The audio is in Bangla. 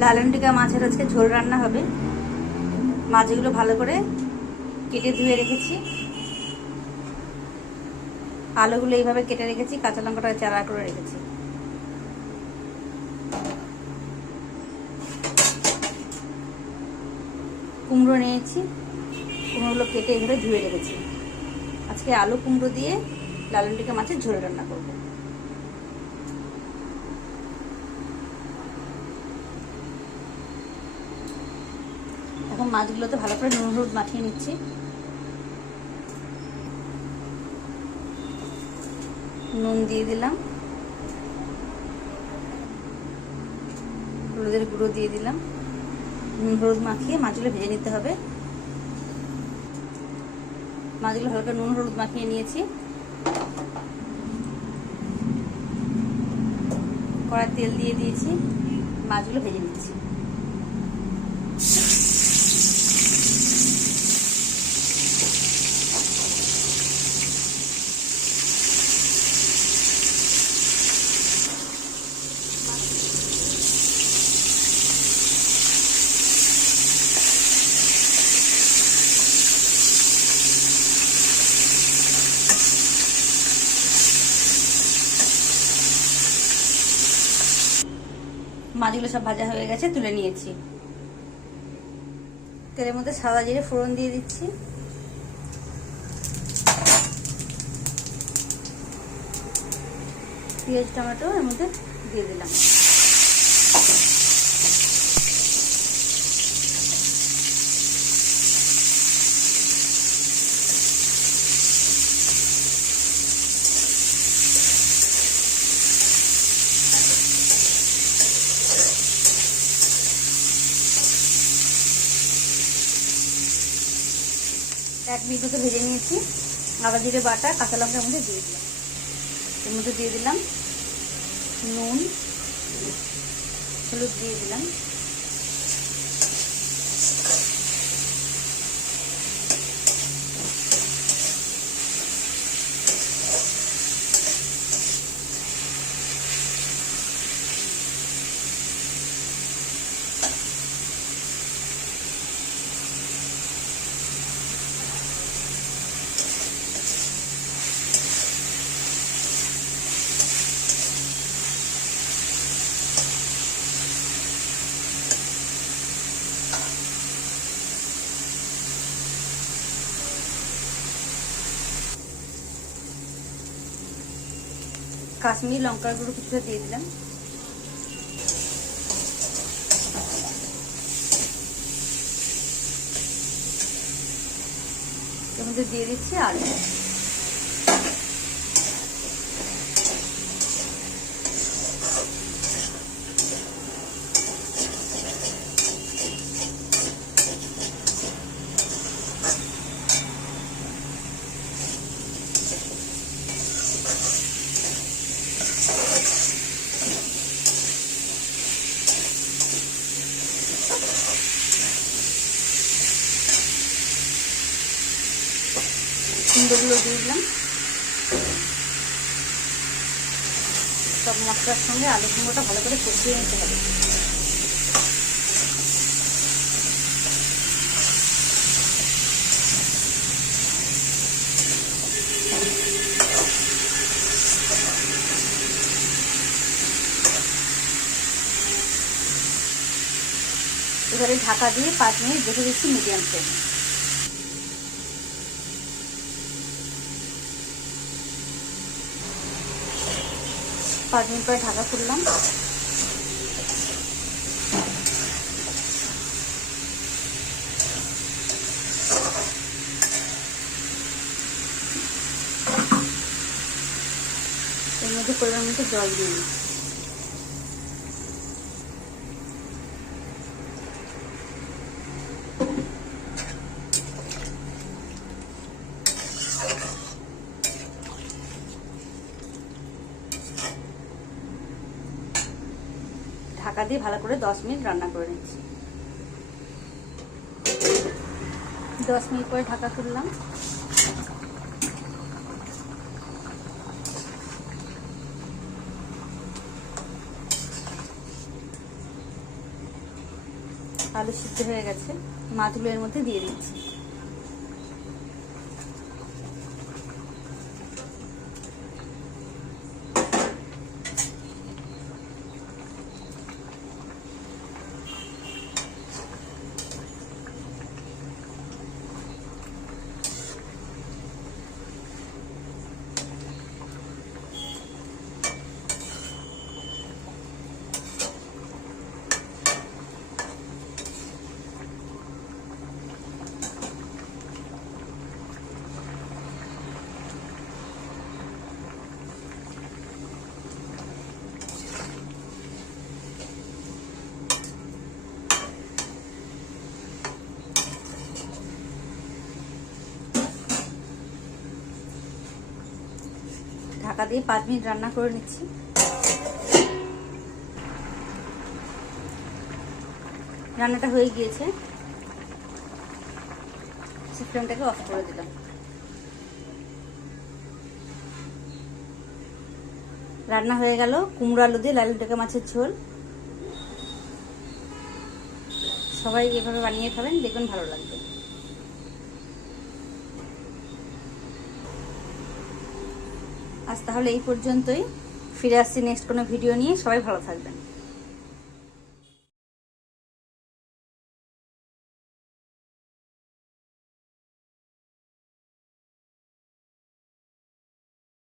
লালনটিকা মাছের আজকে ঝোল রান্না হবে। মাছগুলো ভালো করে কেটে ধুয়ে রেখেছি। আলুগুলো এইভাবে কেটে রেখেছি, কাঁচা লঙ্কাটা চারা করে রেখেছি। কুমড়ো নিয়েছি, কুমড়োগুলো কেটে এইভাবে ধুয়ে রেখেছি। আজকে আলু কুমড়ো দিয়ে লালনটিকা মাছের ঝোল রান্না করব। এখন মাছগুলোতে ভালো করে নুন হলুদ মাখিয়ে নিচ্ছি। নুন দিয়ে দিলাম। হলুদের গুঁড়ো দিয়ে দিলাম। নুন হলুদ মাখিয়ে মাছগুলো ভেজে নিতে হবে। মাছগুলো হালকা নুন হলুদ মাখিয়ে নিয়েছি। কড়াই তেল দিয়ে দিয়েছি। মাছগুলো ভেজে নিচ্ছি। মাছগুলো সব ভাজা হয়ে গেছে, তুলে নিয়েছি। তেলের মধ্যে সাদা জিরে ফোড়ন দিয়ে দিচ্ছি। পেঁয়াজ, টমেটো এর মধ্যে দিয়ে দিলাম। এক মিনিট মতো ভেজে নিয়েছি। আদা, জিরে, বাটা, কাঁচা লঙ্কার মধ্যে দিয়ে দিলাম। এর মধ্যে দিয়ে দিলাম নুন, হলুদ দিয়ে দিলাম। কাশ্মীরি লঙ্কার গুঁড়ো কিছুটা দিয়ে দিলাম। এর মধ্যে দিয়ে দিচ্ছি আলু কুমড়োগুলো দিয়ে দিলাম। সব মশলার সঙ্গে আলু কুমড়োটা ভালো করে কষিয়ে নিতে হবে। এবারে ঢাকা দিয়ে পাঁচ মিনিট দেখে দিচ্ছি মিডিয়াম ফ্লেমে পাঁচ মিনিট পরে ঢাকা খুললাম। এর মধ্যে পরিমাণ মতো জল দিয়ে ঢাকা দিয়ে ভালো করে দশ মিনিট রান্না করে নিচ্ছি। দশ মিনিট পরে ঢাকা খুললাম। আলু সিদ্ধ হয়ে গেছে। মাছগুলো এর মধ্যে দিয়ে দিচ্ছি। ঢাকা দিয়ে পাঁচ মিনিট রান্না করে নিচ্ছি। রান্নাটা হয়ে গিয়েছে। ফ্লেমটাকে অফ করে দিলাম। রান্না হয়ে গেল। কুমড়ো আলু দিয়ে লাল ডেকে মাছের ঝোল। সবাই এভাবে বানিয়ে খাবেন, দেখবেন ভালো লাগবে। আজ তাহলে এই পর্যন্তই। ফিরে আসছি নেক্সট কোনো ভিডিও নিয়ে। সবাই ভালো থাকবেন।